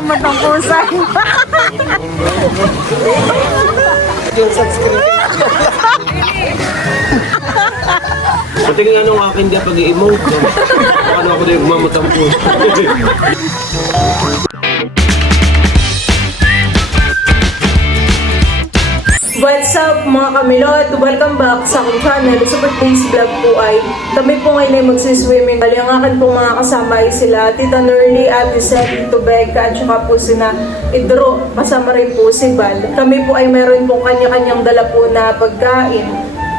gamot ng pusa. Yung subscribe. Pati nga nung akin di pag-i-emote. Ano ako na yung mamatang po. What's up mga kamilot? Welcome back sa aking channel. Super Days Vlog po ay kami po ngayon ay magsiswimming. Bali ang akin pong mga kasama ay sila Tita Nerly, Ate Seth, Tito Becca at saka po sina Idro. Kasama rin po si Val. Kami po ay meron pong kanya-kanyang dala po na pagkain.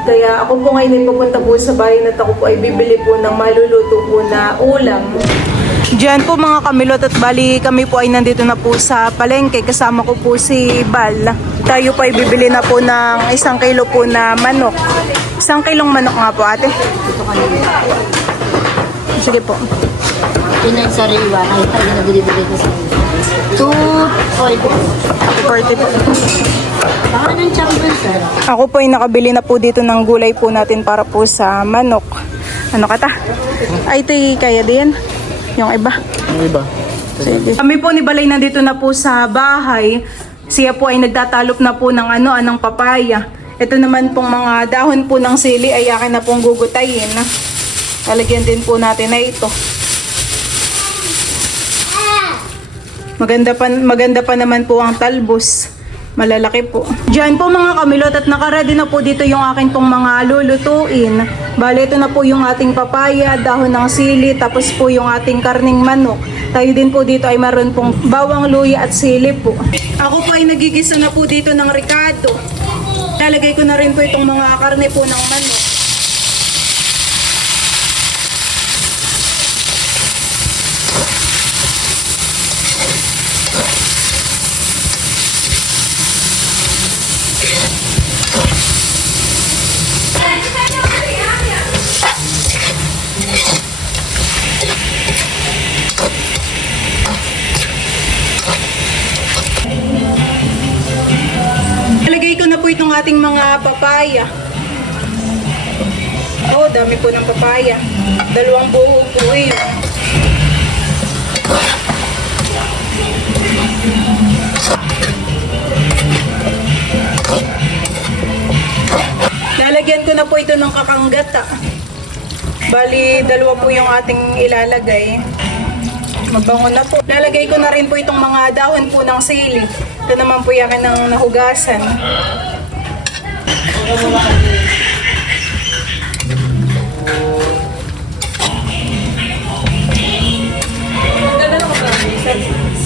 Kaya ako po ngayon ay pupunta po sa bayan at ako po ay bibili po ng maluluto po na ulam. Diyan po mga kamilot at bali kami po ay nandito na po sa palengke. Kasama ko po si Val. Tayo po ay bibili na po ng 1 kilo po na manok. 1 kilong manok nga po ate. Ito kanina. Sige po. Pinag sariwa. Ay, tayo na binibili ko sa 240 po. Baka ng champion, sir. Ako po ay nakabili na po dito ng gulay po natin para po sa manok. Ano kata? Ay ito kaya din. Yung iba. Yung iba? Sige. Kami po ni Balay nandito na po sa bahay. Siya po ay nagtatalop na po ng anong papaya. Ito naman pong mga dahon po ng sili ay akin na pong gugutayin. Lalagyan din po natin na ito. Maganda pa naman po ang talbos. Malalaki po. Diyan po mga kamilot at nakaready na po dito yung akin pong mga lulutuin. Bale ito na po yung ating papaya, dahon ng sili, tapos po yung ating karning manok. Tayo din po dito ay meron pong bawang, luya at sili po. Ako po ay nagigisa na po dito ng ricado. Lalagay ko na rin po itong mga karne po ng manok. Nalagay ko na po itong ating mga papaya. Oh, dami po ng papaya. 2 buo po yun. Lalagyan ko na po ito ng kakanggata. Bali, 2 po yung ating ilalagay. Mabango na po. Lalagay ko na rin po itong mga dahon po ng sili. Ito naman po yakin ng nahugasan.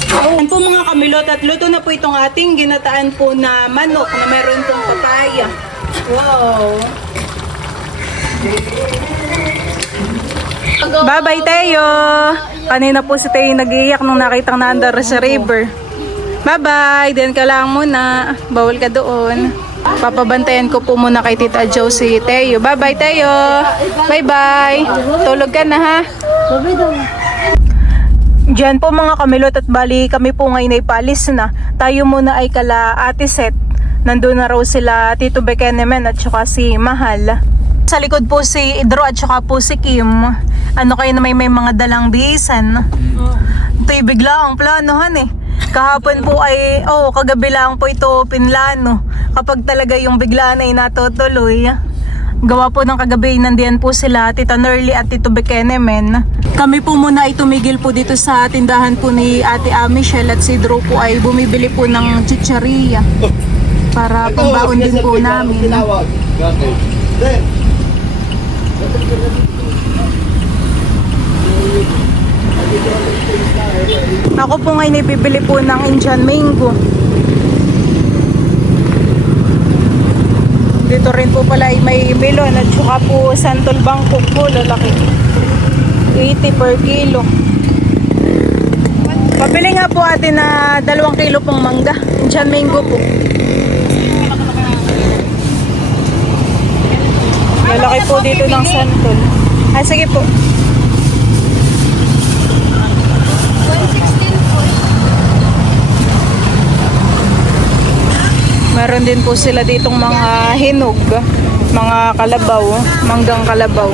Ayan po mga kamilot at luto na po itong ating ginataan po na manok na meron pong papaya. Wow! Bye-bye Teo! Kanina po si Teo nag-iiyak nung nakitang naandar sa river. Bye-bye! Diyan ka lang muna. Bawal ka doon. Papabantayan ko po muna kay Tita Jo si Teo. Bye-bye Teo! Bye-bye! Tulog ka na ha! Sabi daw. Diyan po mga kamilot at bali kami po ngayon ay paalis na. Tayo muna ay kala Ate Seth. Nandun na raw sila Tito Bekenemen at saka si Mahal. Sa likod po si Idro at saka po si Kim. Ano kayo na may mga dalang bisan? Ito'y bigla ang planohan eh. Kahapon po ay, kagabi lang po ito pinlano. Kapag talaga yung biglaan ay natutuloy. Gawa po ng kagabi, nandiyan po sila Tita Nerly at Tito Bekenemen. Kami po muna ay tumigil po dito sa tindahan po ni Ate Michelle at si Drew po ay bumibili po ng chicharia para pambaon din po namin. Ako po ngayon ay bibili po ng Indian mango. Dito rin po pala ay may melon at saka po santol bangkok po, lalaki. 80 per kilo. Pabili nga po ate na 2 kilo pong mangga. Indian mango po. Lalaki po dito ng santol. Sige po. 116 po. Meron din po sila ditong mga hinog, mga kalabaw, manggang kalabaw.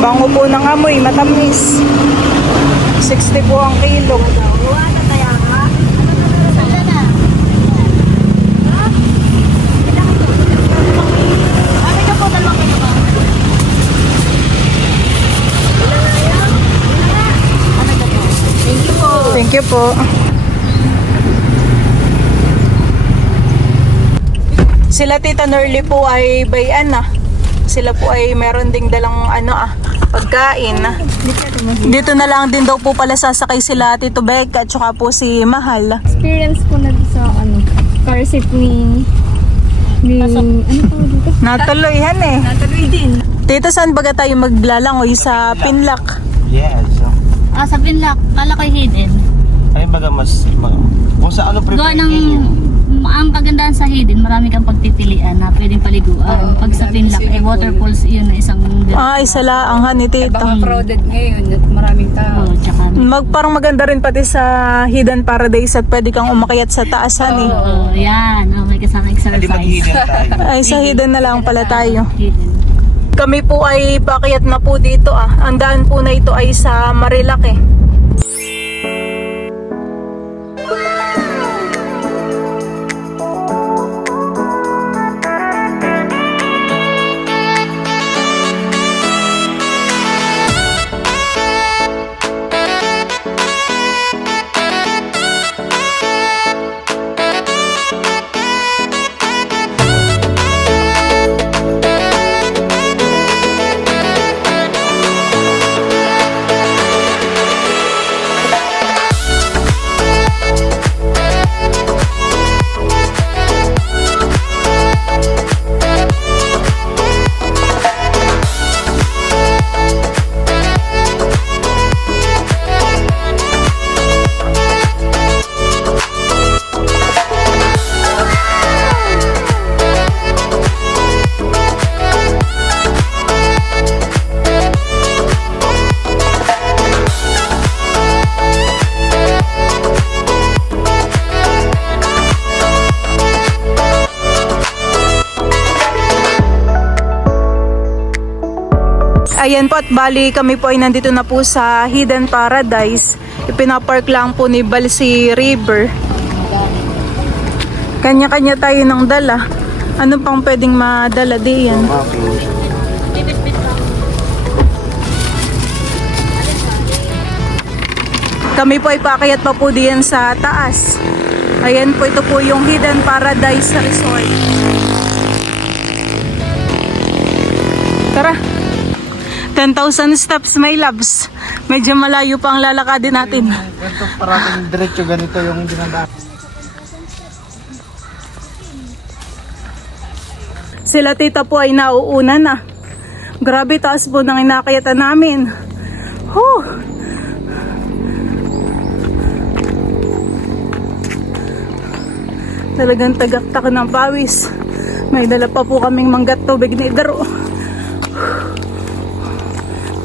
Bango po ng amoy, matamis. 60 po ang kilo. Thank you po. Sila Tita Norly po ay bayan na. Sila po ay meron ding dalang pagkain. Dito na lang din daw po pala sasakay sila Tito Beck at saka po si Mahal. Experience ko na sa car seat ni ano tawag dito? Natuloy Natuloy din. Tito, saan baga tayo maglalangoy sa Pinlock? Yes. Sa Binlock, kala ko hidden. Ay, baga kung sa ano Gawa prepare ng, ang kagandahan sa hidden, marami kang pagpipilian na pwedeng paliguan. Pag sa Binlock, waterfalls, yun na isang... Isa lang ni Tito. Crowded ngayon at maraming tao. Tsaka, Parang maganda rin pati sa Hidden Paradise at pwede kang umakyat sa taasan yan. May kasama Hindi exercise. mag-hidden tayo. Ay, sa Hidden na lang pala tayo. Hidden. Kami po ay pakyat na po dito Ang daan po na ito ay sa Marilake. Ayan po at bali kami po ay nandito na po sa Hidden Paradise. Ipinapark lang po ni Balsi River. Kanya-kanya tayo ng dala. Ano pang pwedeng madala diyan? Kami po ay pakayat pa po diyan sa taas. Ayan po, ito po yung Hidden Paradise Resort. Tara! 10,000 steps, my loves. Medyo malayo pa ang lalakadin natin. Ganito parating diretso ganito yung dinadaan. Sila Tita po ay nauuna na. Grabe, taas po ng inakayatan namin. Huh. Talagang tagaktak ng pawis. May dala pa po kaming manggat tubig ni Idaro.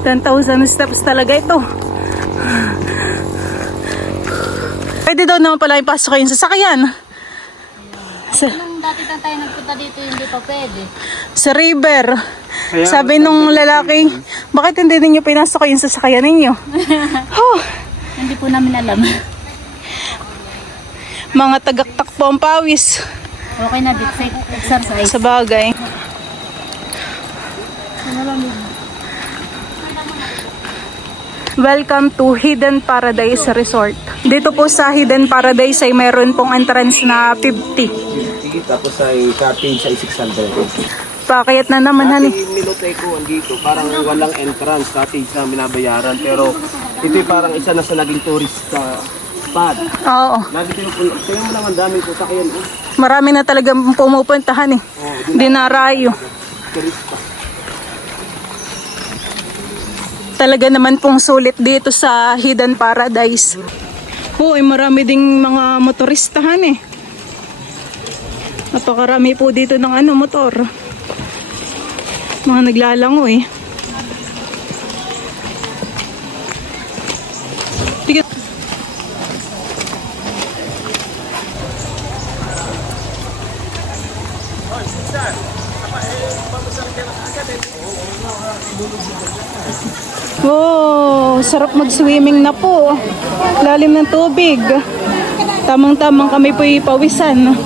10,000 steps talaga ito. Pwede daw naman pala ipasok kayo sa sasakyan. Nung dati na tayo nagpunta dito, hindi pa pwede. Sa river. Sabi nung lalaki, bakit hindi ninyo pinasok yung sasakyan ninyo? Huh. Hindi po namin alam. Mga tagaktak po ang pawis. Okay na, exercise. Sa bagay. Welcome to Hidden Paradise Resort. Dito po sa Hidden Paradise ay meron pong entrance na 50. Tapos ay cottage ay 600. Pakayat na naman, honey. Nilotay ko andito, parang walang entrance, cottage na binabayaran. Pero ito parang isa na sa naging tourist spot. Oo. Lagi pinupunta. Tingnan mo naman, daming sasakyan. Marami na talagang pumupuntahan Dinarayo. Turista. Talaga naman pong sulit dito sa Hidden Paradise. Oo, marami ding mga motoristahan Napakarami po dito ng motor. Mga naglalangoy. Tignan. Wow, sarap mag-swimming na po. Lalim ng tubig. Tamang-tamang kami po ipawisan.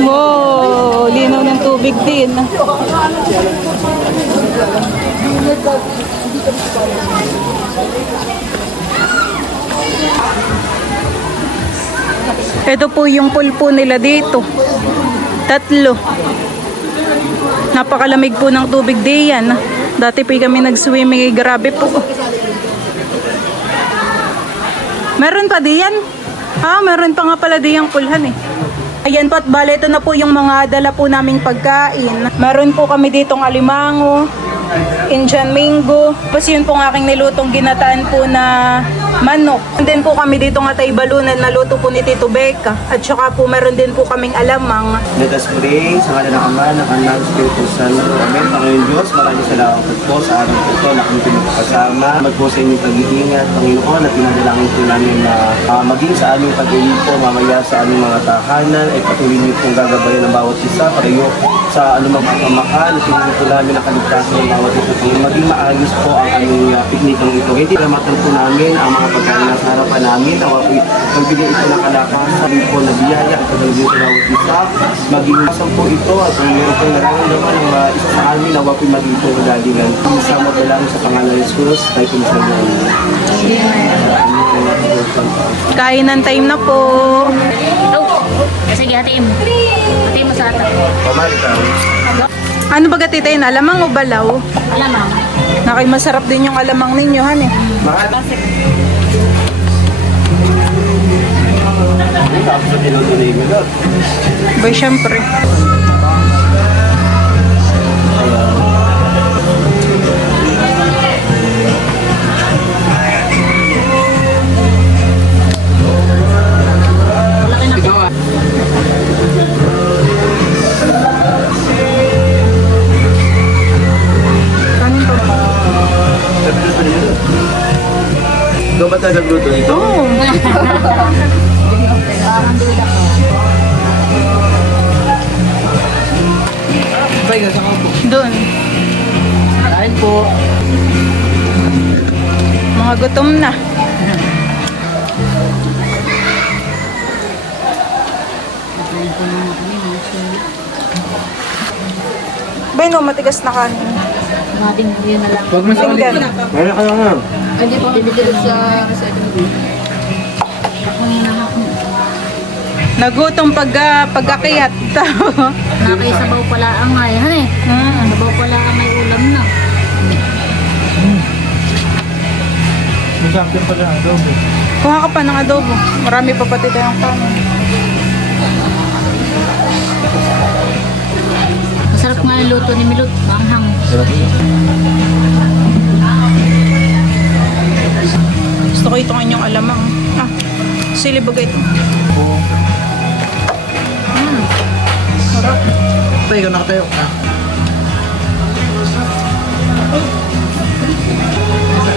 Wow, linaw ng tubig din. Ito po yung pool po nila dito. 3. Napakalamig po ng tubig diyan. Dati po kami nag-swimming, grabe po. Meron pa diyan? Meron pa nga pala diyang pulhan eh. Ayan po at bale, ito na po yung mga dala po naming pagkain. Meron po kami ditong alimango, Indian mango. Tapos yun pong aking nilutong ginataan po na manok. And then po kami dito nga tayo balunan na luto po ni Tito Becca. At saka po meron din po kaming alamang. Let us pray sa ngala ng Ama, ng Anak, ng Espiritu Santo. Amen. Panginoon Diyos, maraming salamat po sa araw po ito na kami pinagkakasama. Magpo sa inyong pag-iingat, Panginoon, at pinadalangin po namin na maging sa aming pag-uwi po, mamaya sa aming mga tahanan, ay patuloy niyo pong gagabayan ng bawat isa, patayo sa anumang pagmamahal, at pinili po namin ang kaligtasan ng bawat isa. Maging maayos po ang aming piknikang ito. Hindi salamatan po namin ang mga pagkain na sa harapan namin. Nawa po magbigay ito ng kalakas, sabi po na biyaya at pagdalagin sa bawat isa. Maging masang po ito at kung meron pong nararamdaman ng isa sa amin, nawa po maging po magalingan. Sama po lang sa pangalan ng Jesus, tayo po sa Kainan time na po. Sige, hatiin mo. Hatiin mo sa atin. Pamalitaw. Ano ba gatitayin? Alamang o balaw? Alamang. Nakay masarap din yung alamang ninyo, han eh. Mahal. Tapos sa tinutuloy mo doon. Bay, syempre. Kanin pa ba? Doon ba tayo nagluto nito? Oo. Doon. Kain po. Mga gutom na. Bay, no, matigas na kanin. Mating yun na lang. Huwag mo sa Tingnan. Meron ka nga. Hindi po. Dinidilig sa recycling. Ako yung naman. Nagutom pag-akiyat. Nakaisabaw pala ang ngayon eh. Sabaw pala ang may ulam na. May champion pa dyan. Adobo. Kuha ka pa ng adobo. Marami pa pati tayong kanin. Masarap nga yung luto ni Milot. Manghang. Gusto ko itong inyong alamang. Sili bagay ito. Sarap. Tayo ka nakatayo ka.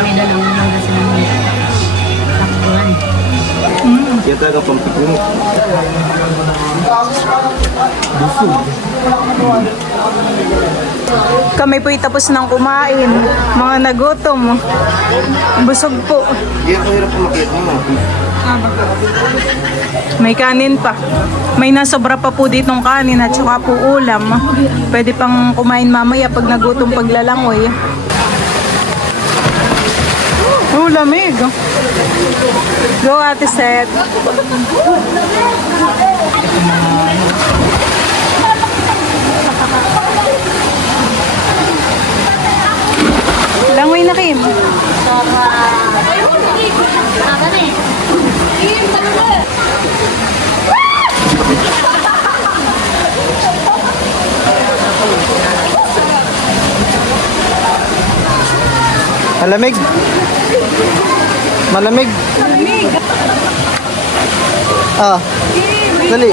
May dalang mga sila ng takpuan. Yan talaga pampikulo. Kami po'y tapos ng kumain. Mga nagutom. Busog po. Hindi ako hirap kumakita mo. May kanin pa. May nasobra pa po ditong kanin at saka po ulam. Pwede pang kumain mamaya pag nagutom paglalangoy. Oh, lamig. Go, Ate Seth. Langoy na, Kim. Sarap eh. Malamig. Malamig. Dali.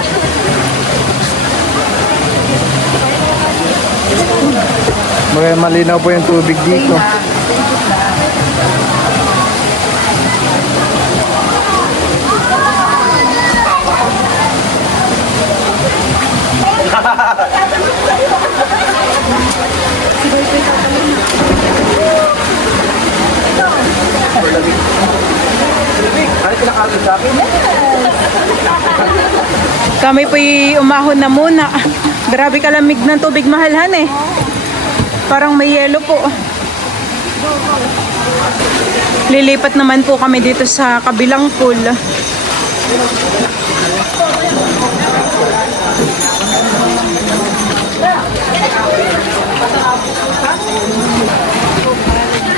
Malinaw po yung tubig dito. Ano pinakaroon sa akin? Kami po'y umahon na muna. Grabe kalamig ng tubig, mahalhan eh. Parang may yelo po. Lilipat naman po kami dito sa kabilang pool.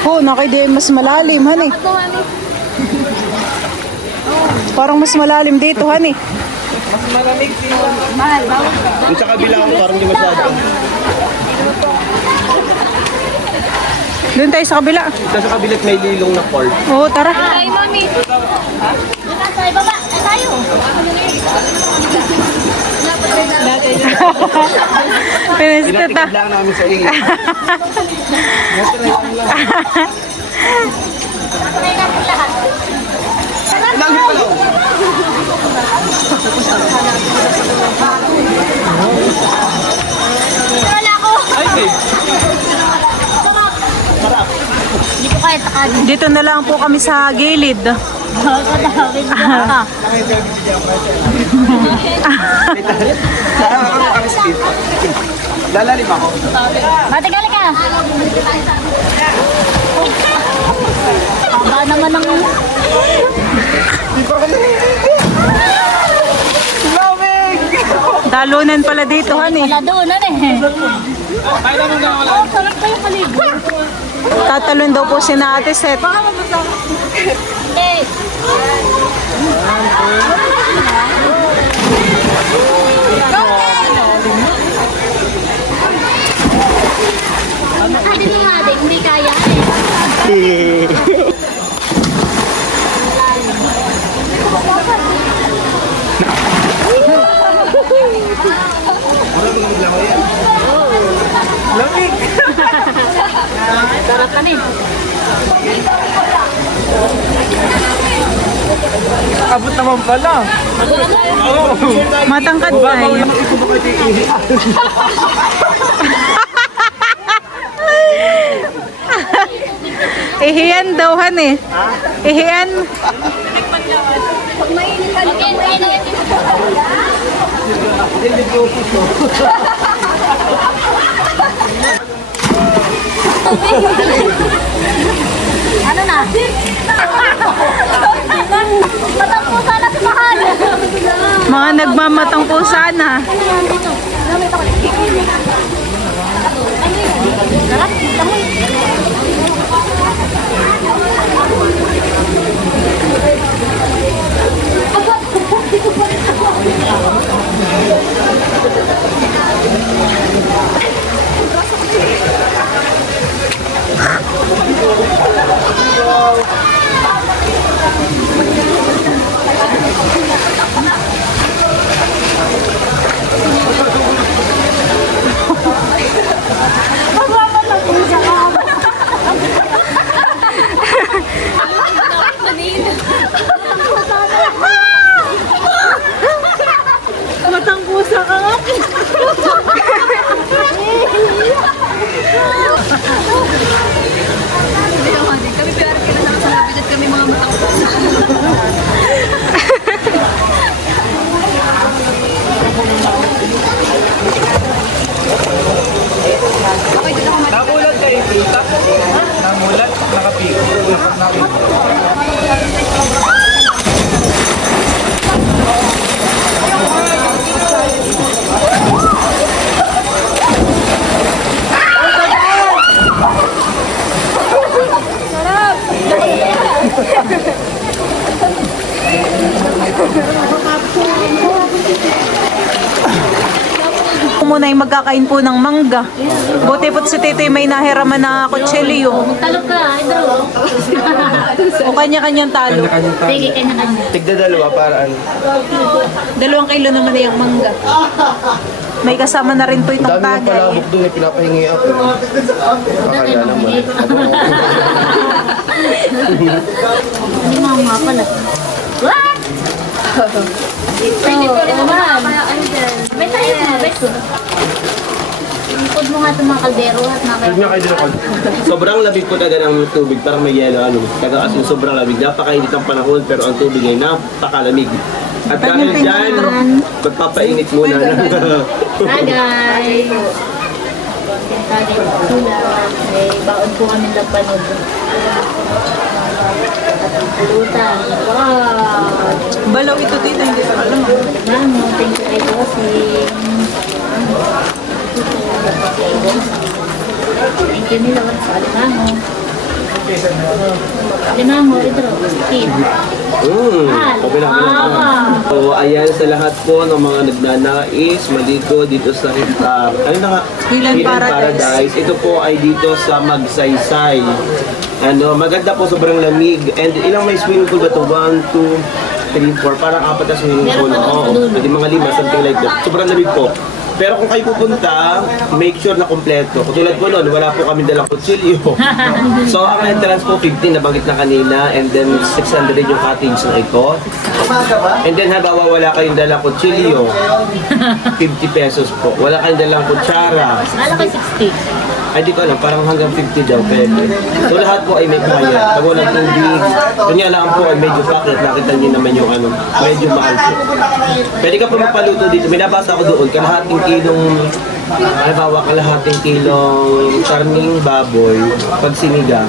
Oh, nakidi mas malalim, hani. Parang mas malalim dito, hani. Yung sa kabila ko parang di masyado. Doon tayo sa kabila. Sa kabilat may lilong na port. Oo, tara. Ay, mami. Sa ibaba. Tayo. Pinisita. Tinatikid lang namin sa iyo. Langit pala. Wala ko. Ay, babe. Hindi ko kaya takagin. Dito na lang po kami sa gilid. Kadawin ka. Saan ako nakaskip? Lalalim ako. Matigali ka. Haba naman ang... Dalunan pala dito, hani. Wala doon, ano eh. Oh, sarap kayo kaligo. Tatalon daw po si na Ate Seth. Eh. Hindi mo nga din, hindi kaya eh. Lamig! Sarap ka rin. Abot naman pala. Matangkad tayo. Ihiyan daw, hani. Ihiyan. Ano na? Matampo sana si Mahal. Mga nagmamatang po sana. Sarap, tamoy. Namulat kayo, Tita? Namulat? Nakapiko? Muna ay magkakain po ng mangga. Buti po si Titoy may nahiraman na kutsilyo. Magtalo ka, Idro. O kanya-kanyang talo. Sige, kanya-kanya. Tigda dalawa para ano. 2 kilo naman na yung mangga. May kasama na rin po Ang itong dami ng tagay. palabok doon, pinapahingi ako. Akala naman. Hindi mama pala. What? Pwede ko rin naman. May tayo na, beso. mga kaldero at mga Sabi nga kayo din ako, sobrang lamig po talaga ng tubig, parang may yelo, ano, taga kasi sobrang lamig, napakainit ang panahon, pero ang tubig ay napakalamig. At dahil dyan, magpapainit muna. Tagay. Tagay sila. May baon po kami lapanod. At pulutan. Wow! Balaw ito tita, hindi ko alam. Mamo, thank you kay Bossing. Thank you nila sa Alimamo. Alimamo, ito. Kid. Kabila ko lang. So, ayan sa lahat po ng mga nagnanais maligo dito sa ano na nga? Hilan Paradise. Ito po ay dito sa Magsaysay. Ano, maganda po, sobrang lamig. And ilang may swimming pool ba ito? 1, 2, 3, 4. Parang 4 na swimming pool. Oo, pwede mga 5, something like that. Sobrang lamig po. Pero kung kayo pupunta, make sure na kompleto. Katulad po nun, wala po kami dalang kutsilyo. So, ang entrance po, 50, nabanggit na kanina. And then, 600 yung cottage na ito. And then, halimbawa, wala kayong dalang kutsilyo, 50 pesos po. Wala kayong dalang kutsara. Kala ko 60. Ay, di ko alam, parang hanggang 50 daw pwede. So, lahat po ay may kaya. Pag walang tubig, kanya lang po ay medyo packet. Nakita niyo naman yung ano, medyo mahal po. Pwede ka po magpaluto dito. May nabasa ko doon, kalahating kilong, halimbawa, kalahating kilong karning baboy, pag sinigang,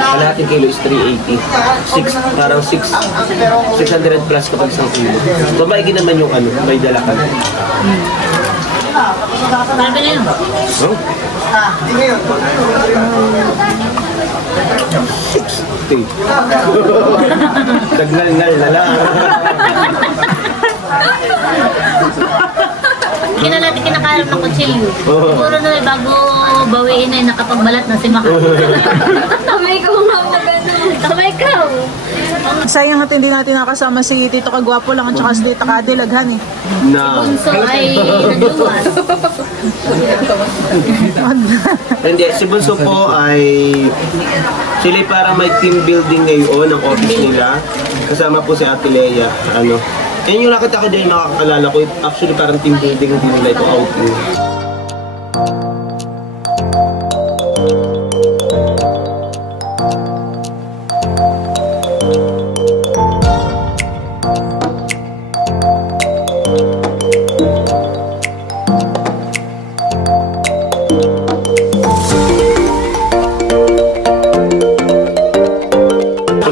kalahating kilo is 380. Parang 600 plus kapag isang kilo. So, maigi naman yung ano, may dala ka. Marami na yun. Oh? Dagnal-ngal na lang. Hindi na natin kinakalam ng kutsilyo. Siguro na may bago bawiin ay nakapagbalat na si Maka. Kamay ko nga na gano'n. Tama ikaw. Sayang at hindi natin nakasama si Tito Kagwapo lang at saka si Tita Kadilaghan eh. Na. Bunso ay naduwas. Hindi, si Bunso po ay sila parang may team building ngayon ang office nila. Kasama po si Ate Lea. Ano. Yan yung nakita ko dyan yung nakakalala ko. Actually parang team building din nila ito outing.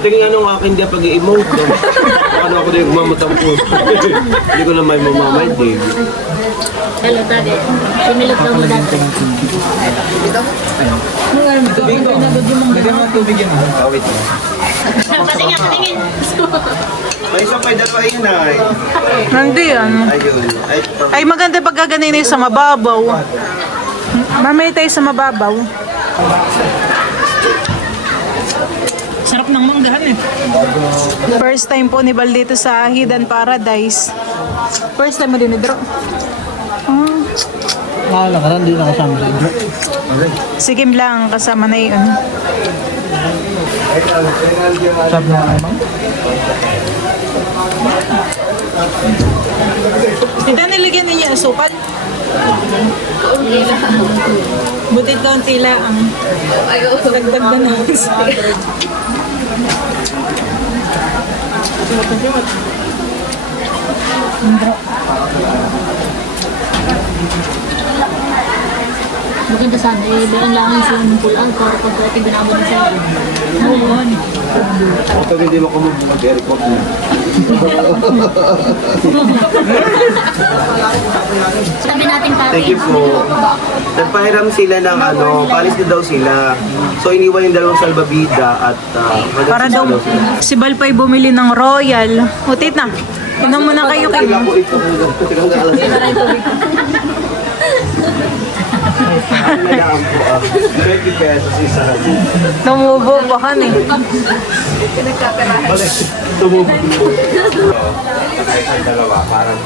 Tingnan nung akin dia pag-i-emote. No? Ano ako din mamutang puso. Hindi ko na may mamamay din. Hello, Tade. Sinilot lang mo dati. Patingin, patingin. May isa pa dalawain na. Hindi yan. Ayun. Ay maganda pag gaganay sa mababaw. Mamay tayo sa mababaw. Sarap ng manggahan eh. First time po ni Bal dito sa Hidden Paradise. First time mo din ni Dro. Nakalakaran, hindi na kasama sa intro. Sige lang, kasama na yun. Sarap na naman. Ito nilagyan ninyo asukal. Butit kaunti lang. Dagdag na naman. Maganda sana eh. Bilang lang yung swimming pool ang para pag pwede binabon sa Pag hindi mo kumubog, Eric Wag na. sabi natin pati. Thank you po. Nagpahiram sila ng ano, palis na daw sila. So iniwan yung dalawang salbabida at Para daw, sila. si Bal pa'y bumili ng Royal. Utit na. Inom muna kayo kayo. Kaya po ito. Ano lang po 20 pesos isa. Tumubo pa ka eh. Tumubo. Isang dalawa, parang.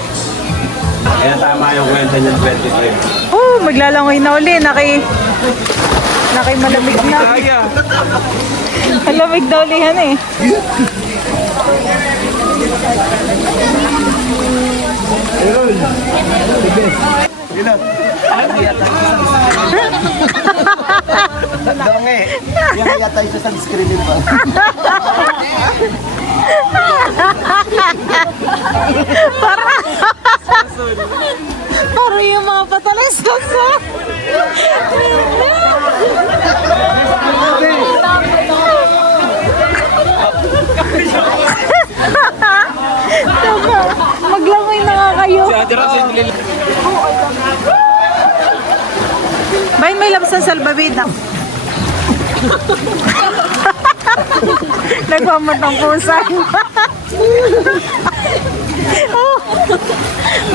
Kaya tama yung kwenta niya 25. Oh, maglalangoy na uli. Nakay malamig na. Malamig daw ulihan eh. nga eh. Yan kaya tayo sa sunscreen din ba? Para yung mga patalang sasa. Tama, maglangoy na nga kayo. Bayan may labas ng salbabida. Nagmamatang pusan. Oh,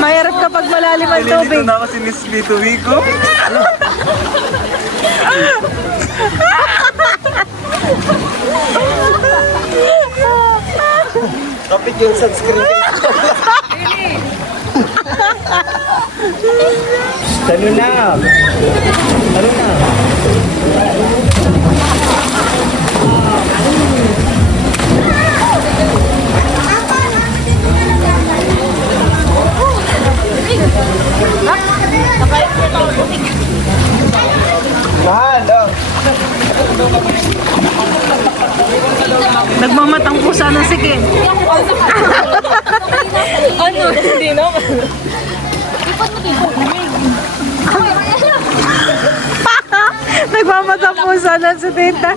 mahirap kapag malalim ang tubig. Dito na ako si Miss Vito Vico. Kapit yung sunscreen. Talo na. Talo na. Mahal, oh. Nagmamatang pusa na si Ken. Ano? Hindi naman. Nagmamatang pusa na si Tita.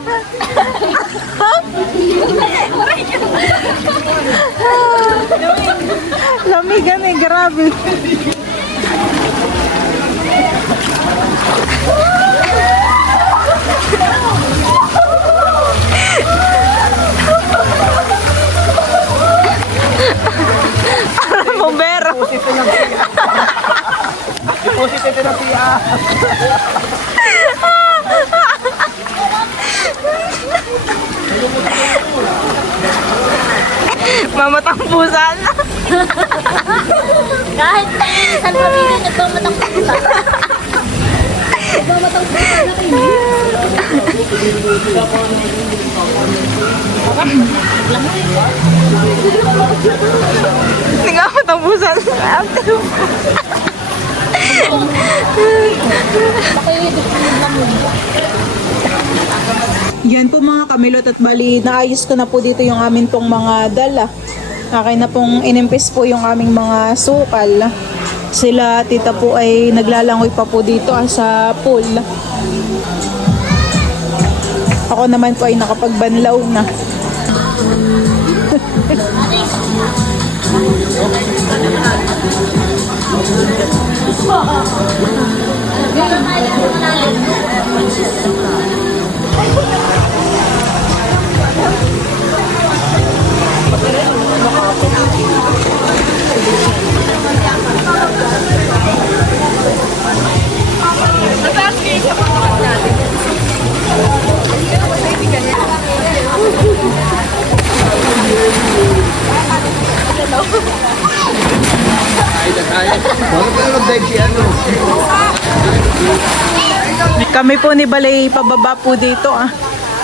Lamigan eh, grabe. Bombero. Deposit ito ng PIA. Mamatang pusa na. Kahit isang pamilya, nagmamatang pusa. Nagmamatang pusa na kayo. Nagmamatang pusa na. Yan po mga kamilot at bali naayos ko na po dito yung amin tong mga dala. Akin na pong inimpis po yung aming mga sukal. Sila tita po ay naglalangoy pa po dito sa pool. Ako naman po ay nakapagbanlaw na. Kami po ni Balay pababa po dito ah.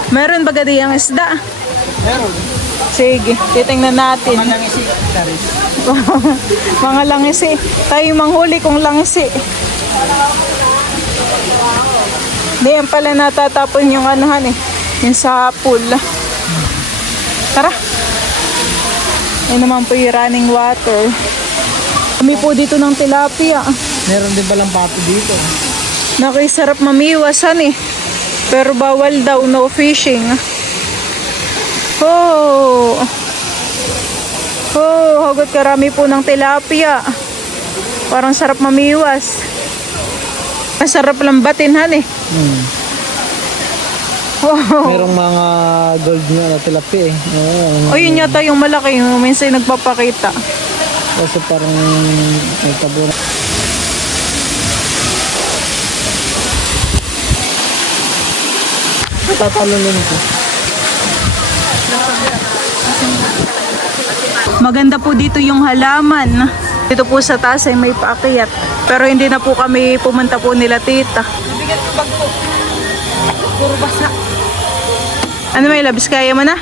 Meron ba gadiyang isda? Meron. Sige, titingnan natin. Manangisi. Mga langisi. Tayo manghuli kung langisi. Di yan pala natatapon yung anuhan eh. Yung sa pool. Tara. Yan naman po yung running water. Kami po dito ng tilapia. Meron din palang pato dito. Nakisarap mamiwasan eh. Pero bawal daw, no fishing. Oh. Oh, hagot karami po ng tilapia. Parang sarap mamiwas. Masarap lambatin han eh. Oh. Merong mga gold nga na tilapia eh. Oo. Oh, yun yata yung malaki. Minsan nagpapakita. Kasi parang may tabo na. Tatalulun ko. Maganda po dito yung halaman. Dito po sa taas ay may paakyat. Pero hindi na po kami pumunta po nila tita. Puro basa. Ano may labis? Kaya mo na?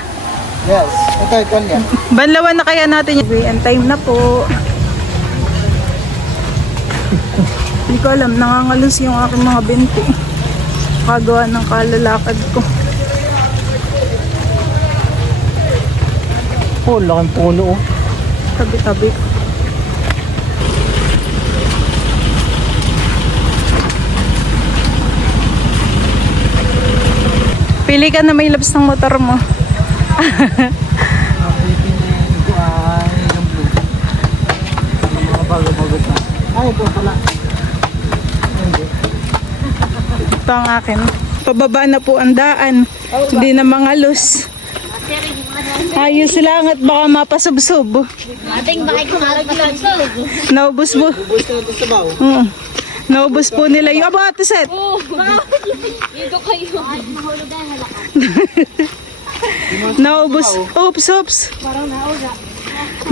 Yes. Ito niya. Banlawan na kaya natin yung and time na po. Hindi ko alam, nangangalus yung aking mga binti. Kagawa ng kalalakad ko. Oh, laking puno oh. Tabi-tabi. Pili ka na may labs ng motor mo. Mga bago-bago pa. Ay, ito pala. Ito ang akin. Pababa na po ang daan. Hindi na mangalos. Ayos lang at baka mapasubsob. Ating bakit kumalag na lang. Naubos po. Naubos po nila yung Ate Set. Dito kayo. Naubos. Oops.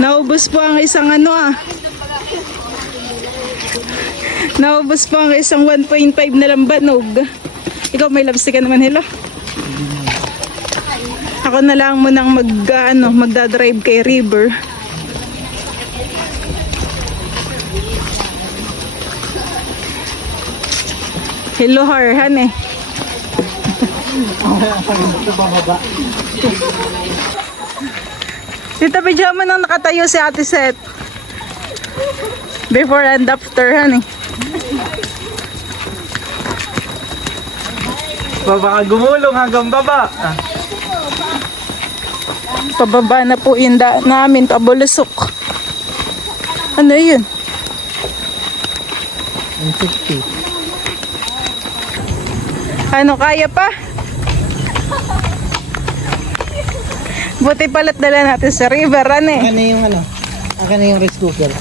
Naubos po ang isang Naubos po ang isang 1.5 na lambanog. Ikaw may lipstick ka naman, hello? Ako na lang munang magdadrive kay River. Hello, Harhan eh. Tita, bigyan mo nang nakatayo si Ate Set. Before and after, han eh. Baka gumulong hanggang baba. Pababa na po yung daan namin, pabulusok. Ano yun? 150. Ano, kaya pa? Buti pala't dala natin sa river, ano eh. Akin na yung akin na yung rice cooker.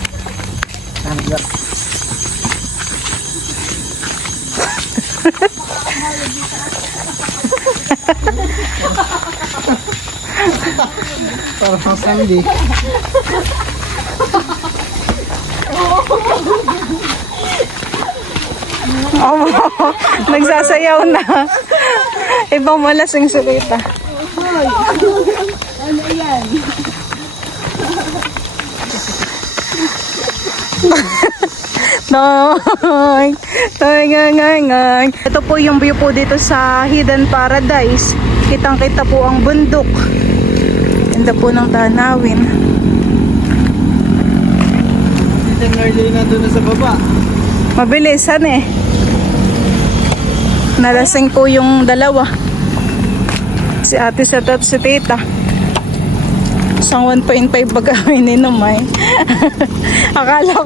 Parang Sandy. Oh, nagsasayaw na. Ibang malasing salita. Noy. Ito po yung view po dito sa Hidden Paradise. Kitang-kita po ang bundok. Ganda po ng tanawin. Ito yung early na doon sa baba. Mabilisan eh. Nalasing po yung dalawa. Si Ate Set at si Tita. Isang 1.5 baga ininom ay. Akala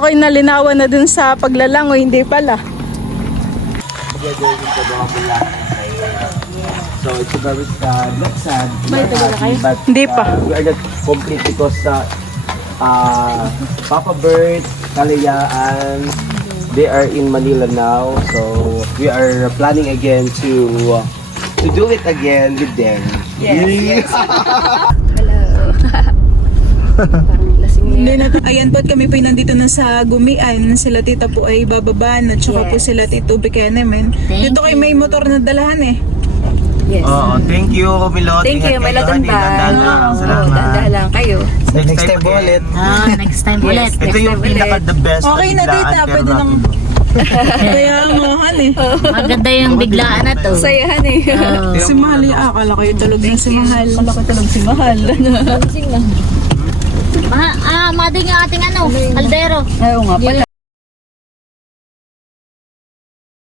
ko'y nalinawan na dun sa paglalangoy, hindi pala. So it's a very sad, not sad, but Hindi pa. we are not complete because Papa Bert, Kalia, and they are in Manila now. So we are planning again to do it again with them. Yes. Hindi na. Ayan po at kami po ay nandito na sa Gumian. Sila Tita po ay bababaan at saka po sila Tito Bikenemen. Dito kayo may motor na dalahan eh. Oo, thank you, Milot. Thank you, may latang ba? Salamat. Dahan lang kayo. Next time ulit. Next time ulit. Ito yung pinaka-the best Okay na, Tita, pwede nang kaya mohan eh. Maganda yung biglaan na to. Sayahan eh. Si Mahal, akala ko yung tulog na si Mahal. Akala ko tulog si Mahal. Mading yung ating kaldero. Oo nga pala.